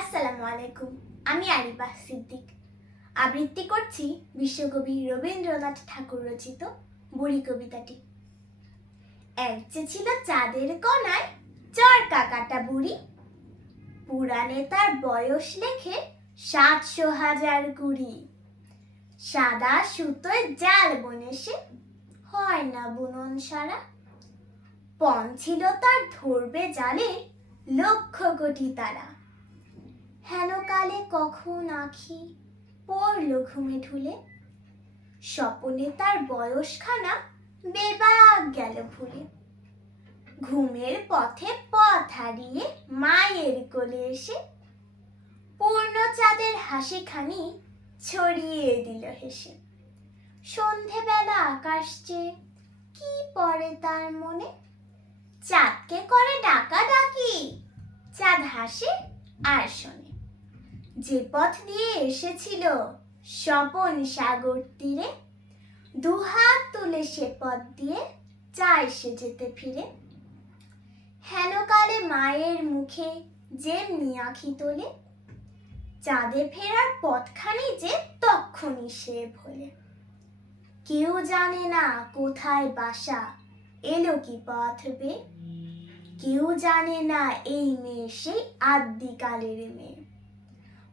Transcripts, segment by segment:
আসসালামু আলাইকুম, আমি আরিফা সিদ্দিক। আবৃত্তি করছি বিশ্বকবি রবীন্দ্রনাথ ঠাকুর রচিত বুড়ি কবিতাটি। এক যে ছিল চাঁদের কণায় চরকা কাটা বুড়ি। পুরাণে তার বয়স লেখে সাতশো হাজার কুড়ি। সাদা সুতোয় জাল বনে সে হয় না বুনন সারা। পণ ছিল তার ধরবে জালে লক্ষ কোটি তারা। হেন কালে কখন আখি পড়ল ঘুমে ঢুলে? স্বপনে তার বয়সখানা বেবাক গেল ভুলে। ঘুমের পথে পথ হারিয়ে মায়ের কোলে এসে পূর্ণ চাঁদের হাসিখানি ছড়িয়ে দিল হেসে। সন্ধেবেলা আকাশ চেয়ে কি পড়ে তার মনে? চাঁদকে করে ডাকা ডাকি, চাঁদ হাসে আর শোনে। যে পথ দিয়ে এসেছিল স্বপন সাগর তীরে দুহাত তুলে সে পথ দিয়ে চায় সে যেতে ফিরে। হেনকালে মায়ের মুখে যেমনি আঁখি তোলে, চাঁদে ফেরার পথখানি যে তক্ষণি সে ভোলে। কেউ জানে না কোথায় বাসা, এলো কি পথ বে কেউ জানে না এই মেয়ে সেই আদ্যিকালের মেয়ে।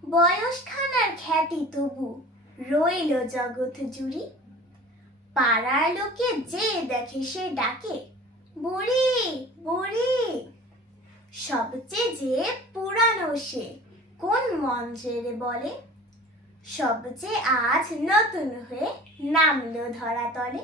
বয়সখানার খ্যাতি তবু রইল জগৎ জুড়ি। পাড়ার লোকে যে দেখে সে ডাকে, বুড়ি বুড়ি। সবচেয়ে যে পুরানো সে কোন মঞ্চের বলে? সবচেয়ে আজ নতুন হয়ে নামলো ধরা তলে